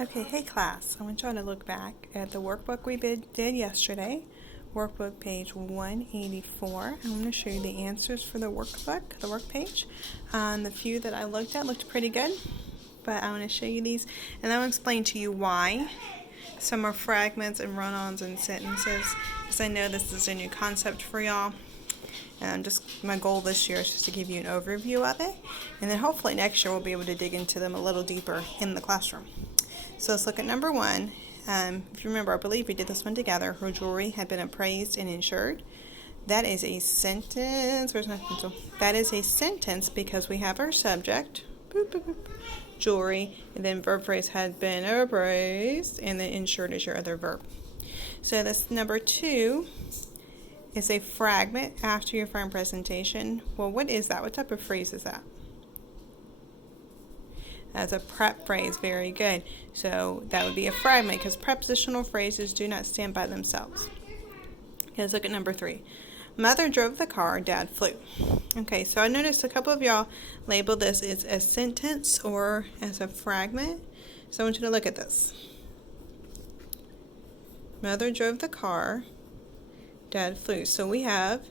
Okay, hey class, I want y'all to look back at the workbook we did yesterday, workbook page 184. I'm going to show you the answers for the workbook, the work page. The few that I looked at looked pretty good, but I want to show you these, and I will explain to you why some are fragments and run-ons and sentences, because I know this is a new concept for y'all. And just my goal this year is just to give you an overview of it, and then hopefully next year we'll be able to dig into them a little deeper in the classroom. So let's look at number one. If you remember, I believe we did this one together. Her jewelry had been appraised and insured. That is a sentence. Where's my pencil? That is a sentence because we have our subject, boop, boop, boop, jewelry, and then verb phrase had been appraised, and then insured is your other verb. So that's number two. Is a fragment after your firm presentation. Well, what is that? What type of phrase is that? As a prep phrase. Very good. So that would be a fragment because prepositional phrases do not stand by themselves. Okay, let's look at number three. Mother drove the car, Dad flew. Okay, so I noticed a couple of y'all labeled this as a sentence or as a fragment. So I want you to look at this. Mother drove the car, Dad flew. So we have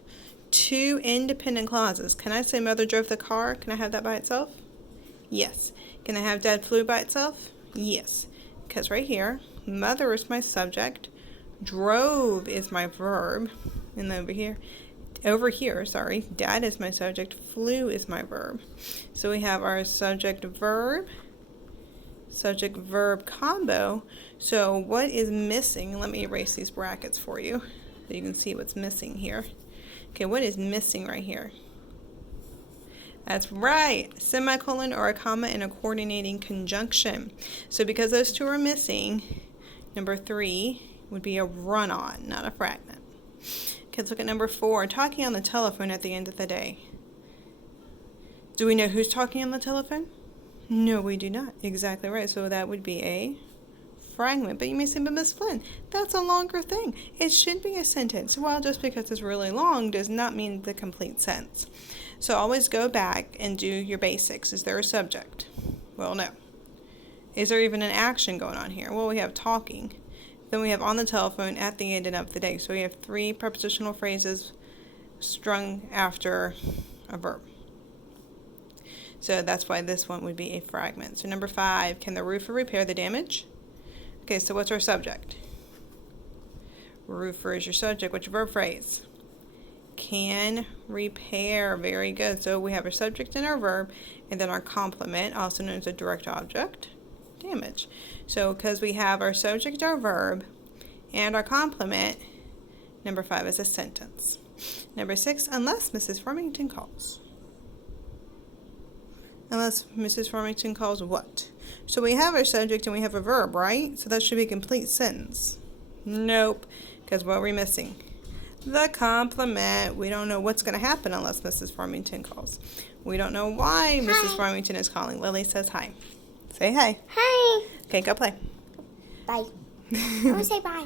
two independent clauses. Can I say mother drove the car? Can I have that by itself? Yes. Can I have Dad flew by itself? Yes. Because right here, mother is my subject, drove is my verb, and over here, Dad is my subject, flew is my verb. So we have our subject-verb combo. So what is missing? Let me erase these brackets for you so you can see what's missing here. Okay, what is missing right here? That's right, semicolon or a comma in a coordinating conjunction. So because those two are missing, number three would be a run-on, not a fragment. Okay, let's look at number four, talking on the telephone at the end of the day. Do we know who's talking on the telephone? No, we do not. Exactly right. So that would be a fragment. But you may say, but Miss Flynn, that's a longer thing. It should be a sentence. Well, just because it's really long does not mean the complete sentence. So always go back and do your basics. Is there a subject? Well, no. Is there even an action going on here? Well, we have talking. Then we have on the telephone at the end of the day. So we have three prepositional phrases strung after a verb. So that's why this one would be a fragment. So number five, can the roofer repair the damage? Okay, so what's our subject? Roofer is your subject. What's your verb phrase? Can repair. Very good. So we have our subject and our verb, and then our complement, also known as a direct object, damage. So because we have our subject, our verb, and our complement, number five is a sentence. Number six, unless Mrs. Farmington calls. Unless Mrs. Farmington calls what? So we have our subject and we have a verb, right? So that should be a complete sentence. Nope, because what are we missing? The complement. We don't know what's going to happen unless Mrs. Farmington calls. We don't know why Mrs. Farmington is calling. Lily says hi. Say hi. Hi. Okay, go play. Bye. I want to say bye.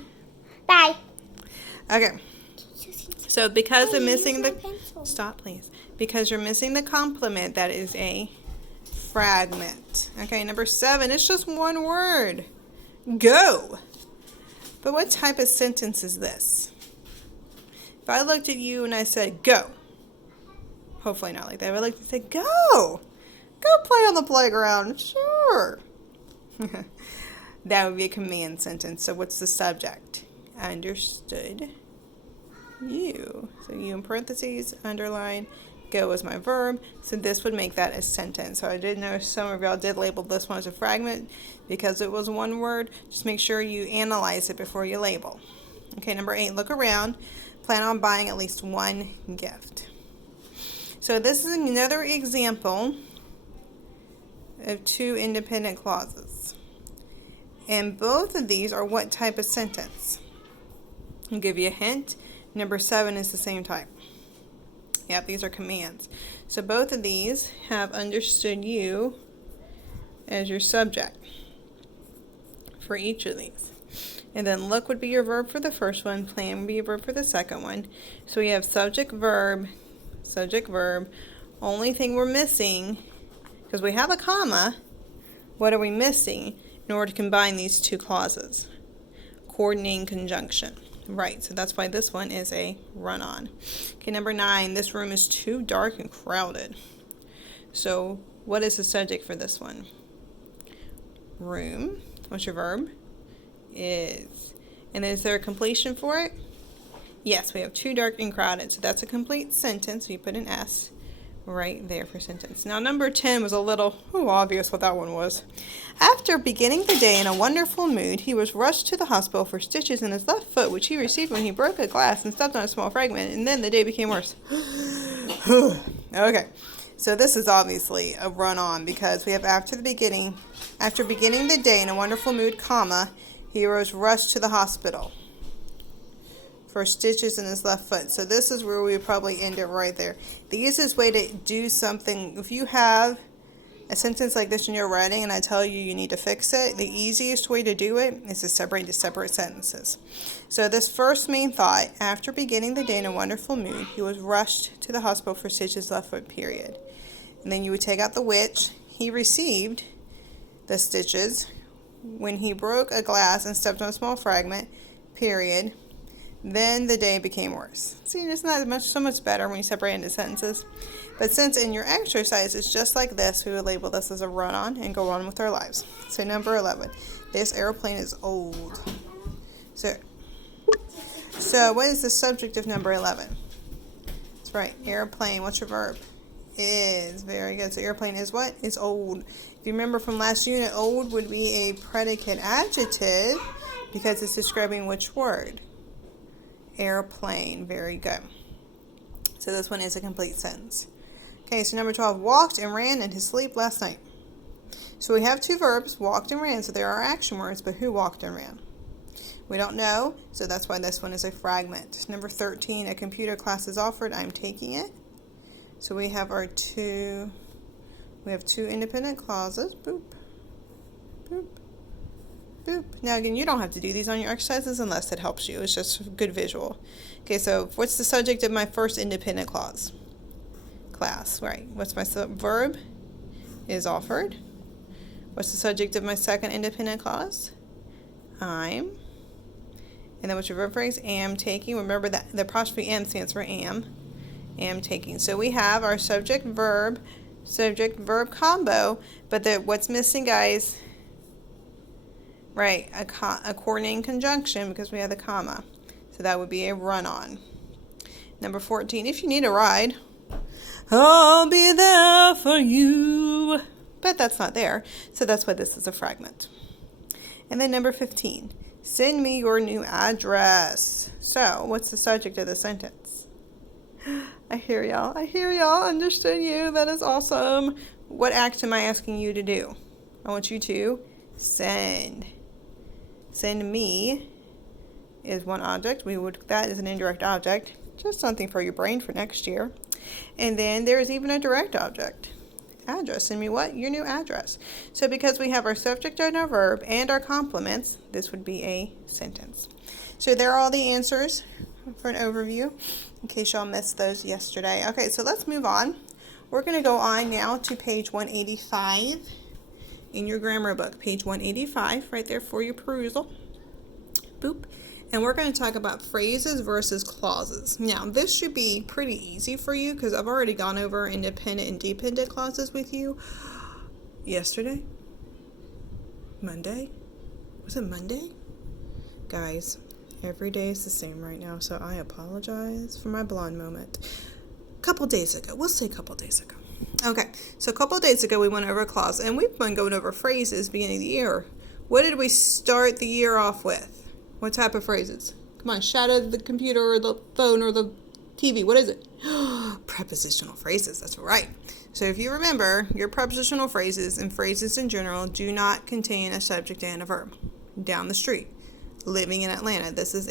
Bye. Okay. So because Hey, of missing use the... my pencil. Stop, please. Because you're missing the complement, that is a fragment. Okay, number seven. It's just one word. Go. But what type of sentence is this? If I looked at you and I said, go. Hopefully not like that. But I like to say, go. Go play on the playground. Sure. That would be a command sentence. So what's the subject? Understood you. So you in parentheses, underline, go is my verb. So this would make that a sentence. So I did know some of y'all did label this one as a fragment because it was one word. Just make sure you analyze it before you label. Okay, number 8, look around. Plan on buying at least one gift. So this is another example of two independent clauses. And both of these are what type of sentence? I'll give you a hint. Number 7 is the same type. Yep, these are commands. So both of these have understood you as your subject for each of these. And then look would be your verb for the first one. Plan would be your verb for the second one. So we have subject, verb. Only thing we're missing, because we have a comma, what are we missing? in order to combine these two clauses. Coordinating conjunction. Right, so that's why this one is a run-on. Okay, number 9, this room is too dark and crowded. So what is the subject for this one? Room. What's your verb? Is. And is there a completion for it? Yes, we have too dark and crowded. So that's a complete sentence. We put an S right there for sentence. Now number 10 was a little obvious what that one was. After beginning the day in a wonderful mood, he was rushed to the hospital for stitches in his left foot, which he received when he broke a glass and stepped on a small fragment, and then the day became worse. Okay, so this is obviously a run-on because we have after beginning the day in a wonderful mood, comma, he was rushed to the hospital for stitches in his left foot. So this is where we would probably end it right there. The easiest way to do something, if you have a sentence like this in your writing and I tell you you need to fix it, the easiest way to do it is to separate into separate sentences. So this first main thought, after beginning the day in a wonderful mood, he was rushed to the hospital for stitches left foot, period. And then you would take out the which. He received the stitches when he broke a glass and stepped on a small fragment, period. Then the day became worse. See, it's not so much better when you separate into sentences. But since in your exercise it's just like this, we would label this as a run-on and go on with our lives. So number 11, this airplane is old. So what is the subject of number 11? That's right, airplane. What's your verb? Is. Very good. So airplane is what? Is old. If you remember from last unit, old would be a predicate adjective because it's describing which word? Airplane. Very good. So this one is a complete sentence. Okay, so number 12, walked and ran in his sleep last night. So we have two verbs, walked and ran, so there are action words, but who walked and ran? We don't know, so that's why this one is a fragment. Number 13, a computer class is offered. I'm taking it. So we have two independent clauses. Boop, boop, boop. Now again, you don't have to do these on your exercises unless it helps you. It's just a good visual. Okay, so what's the subject of my first independent clause? Class, right. What's my verb? Is offered. What's the subject of my second independent clause? I'm. And then what's your verb phrase? Am taking. Remember that the apostrophe M stands for am. Am taking. So we have our subject verb combo, but what's missing, guys? Right, a coordinating conjunction because we have the comma. So that would be a run-on. Number 14, if you need a ride, I'll be there for you. But that's not there, so that's why this is a fragment. And then number 15, send me your new address. So what's the subject of the sentence? I hear y'all. Understood you. That is awesome. What act am I asking you to do? I want you to send. Send me is one object. That is an indirect object. Just something for your brain for next year. And then there is even a direct object. Address. Send me what? Your new address. So because we have our subject and our verb and our complements, this would be a sentence. So there are all the answers for an overview in case y'all missed those yesterday. Okay, so let's move on. We're going to go on now to page 185 in your grammar book. Page 185 right there for your perusal. Boop. And we're going to talk about phrases versus clauses. Now, this should be pretty easy for you because I've already gone over independent and dependent clauses with you yesterday. Monday? Was it Monday? Guys, every day is the same right now, so I apologize for my blonde moment. Couple days ago. We'll say a couple days ago. Okay, so a couple days ago we went over a clause, and we've been going over phrases beginning of the year. What did we start the year off with? What type of phrases? Come on, shout at the computer or the phone or the TV. What is it? Prepositional phrases. That's right. So if you remember, your prepositional phrases and phrases in general do not contain a subject and a verb. Down the street. Living in Atlanta. This is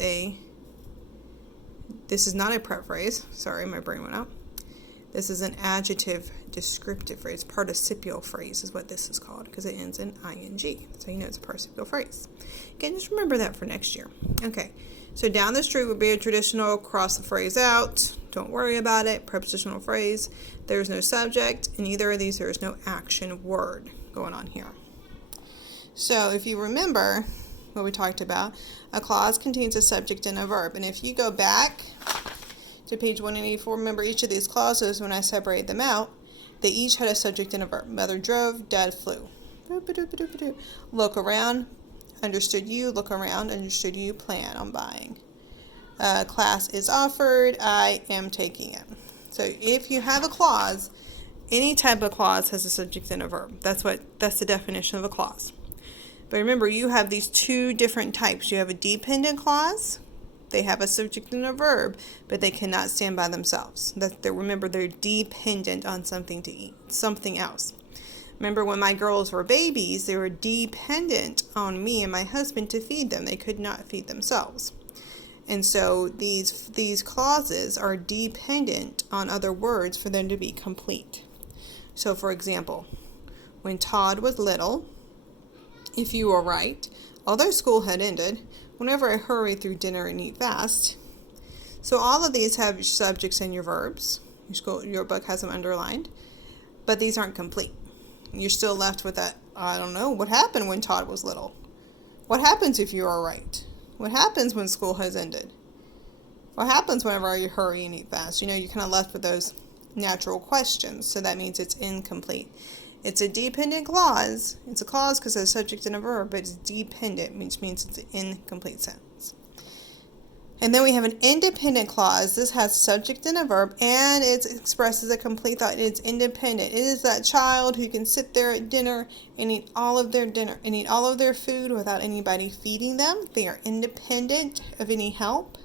not a prep phrase. Sorry, my brain went out. This is an adjective descriptive phrase. Participial phrase is what this is called because it ends in ing. So you know it's a participial phrase. Again, just remember that for next year. Okay, so down the street would be a traditional cross the phrase out. Don't worry about it. Prepositional phrase. There's no subject. In either of these, there is no action word going on here. So if you remember what we talked about, a clause contains a subject and a verb. And if you go back to page 184, remember each of these clauses, when I separated them out, they each had a subject and a verb. Mother drove, dad flew. Look around, understood you, look around, understood you, plan on buying. Class is offered, I am taking it. So if you have a clause, any type of clause has a subject and a verb. That's the definition of a clause. But remember, you have these two different types. You have a dependent clause. They have a subject and a verb, but they cannot stand by themselves. Remember, they're dependent on something to eat, something else. Remember, when my girls were babies, they were dependent on me and my husband to feed them. They could not feed themselves. And so these clauses are dependent on other words for them to be complete. So, for example, when Todd was little, if you were right, although school had ended, whenever I hurry through dinner and eat fast. So all of these have your subjects and your verbs. Your book has them underlined, but these aren't complete. You're still left with that, I don't know, what happened when Todd was little? What happens if you are right? What happens when school has ended? What happens whenever you hurry and eat fast? You're kind of left with those natural questions, so that means it's incomplete. It's a dependent clause. It's a clause because it's a subject and a verb, but it's dependent, which means it's an incomplete sentence. And then we have an independent clause. This has subject and a verb, and it expresses a complete thought. It's independent. It is that child who can sit there at dinner and eat all of their dinner and eat all of their food without anybody feeding them. They are independent of any help.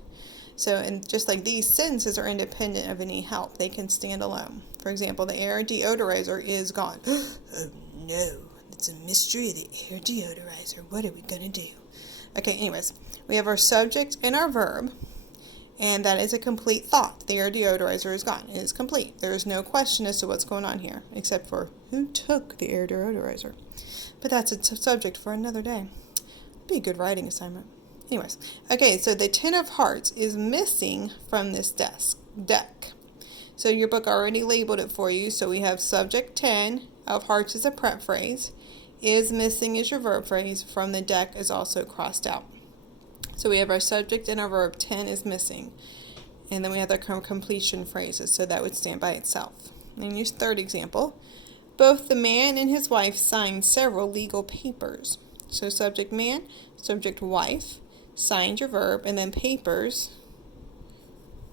So, and just like these sentences are independent of any help, they can stand alone. For example, the air deodorizer is gone. Oh no, it's a mystery of the air deodorizer. What are we going to do? Okay, anyways, we have our subject and our verb, and that is a complete thought. The air deodorizer is gone. It is complete. There is no question as to what's going on here, except for who took the air deodorizer. But that's a subject for another day. Be a good writing assignment. Anyways, okay, so the 10 of hearts is missing from this deck. So your book already labeled it for you. So we have subject 10 of hearts is a prep phrase. Is missing is your verb phrase. From the deck is also crossed out. So we have our subject and our verb. 10 is missing. And then we have the completion phrases. So that would stand by itself. And your third example. Both the man and his wife signed several legal papers. So subject man, subject wife. Signed your verb, and then papers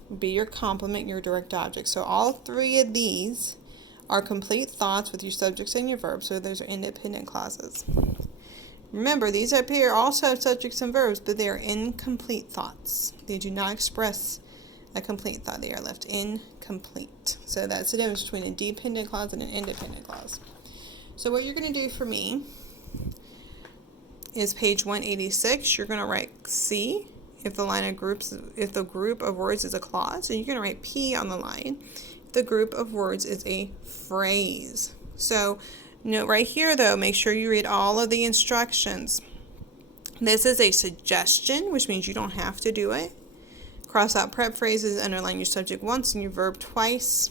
would be your complement, your direct object. So all three of these are complete thoughts with your subjects and your verbs, so those are independent clauses. Remember, these up here also have subjects and verbs, but they are incomplete thoughts. They do not express a complete thought. They are left incomplete. So that's the difference between a dependent clause and an independent clause. So what you're going to do for me is page 186. You're going to write C if the group of words is a clause, and you're going to write P on the line if the group of words is a phrase. So note right here, though, make sure you read all of the instructions. This is a suggestion, which means you don't have to do it. Cross out prep phrases, underline your subject once and your verb twice.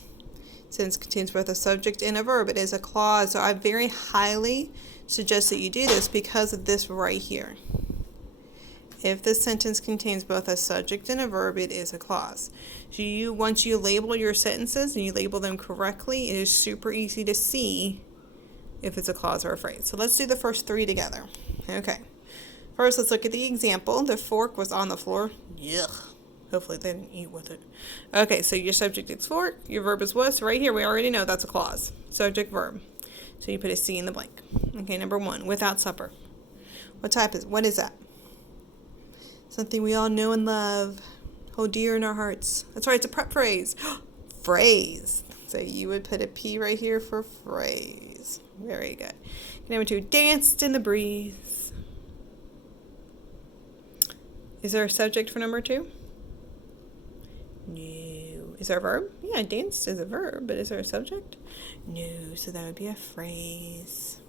Since it contains both a subject and a verb, it is a clause. So I very highly suggest that you do this because of this right here. If the sentence contains both a subject and a verb, it is a clause. So once you label your sentences and you label them correctly, it is super easy to see if it's a clause or a phrase. So let's do the first three together. Okay. First, let's look at the example. The fork was on the floor. Yuck. Hopefully they didn't eat with it. Okay, so your subject is fork, your verb is was. So right here, we already know that's a clause. Subject, verb. So you put a C in the blank. Okay, number 1, without supper. What is that? Something we all know and love. Hold dear in our hearts. That's right, it's a prep phrase. Phrase. So you would put a P right here for phrase. Very good. Number 2, danced in the breeze. Is there a subject for number 2? No. Is there a verb? Yeah, danced is a verb, but is there a subject? No, so that would be a phrase.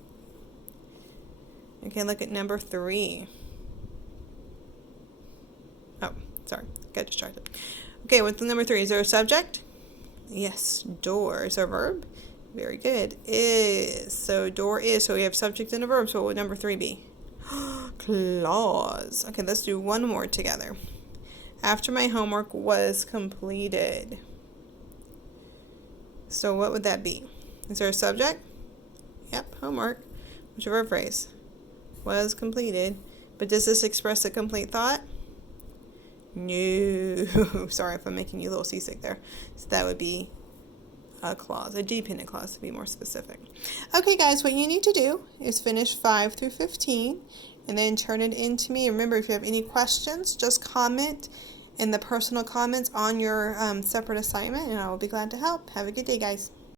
Okay, look at number 3. Oh, sorry, got distracted. Okay, what's the number 3? Is there a subject? Yes, door. Is there a verb? Very good. Is. So door is. So we have subject and a verb. So what would number 3 be? Clause. Okay, let's do one more together. After my homework was completed. So what would that be? Is there a subject? Yep, homework. What's your verb phrase? Was completed. But does this express a complete thought? No. Sorry if I'm making you a little seasick there. So that would be a clause, a dependent clause to be more specific. Okay, guys, what you need to do is finish 5 through 15 and then turn it in to me. Remember, if you have any questions, just comment in the personal comments on your separate assignment, and I will be glad to help. Have a good day, guys.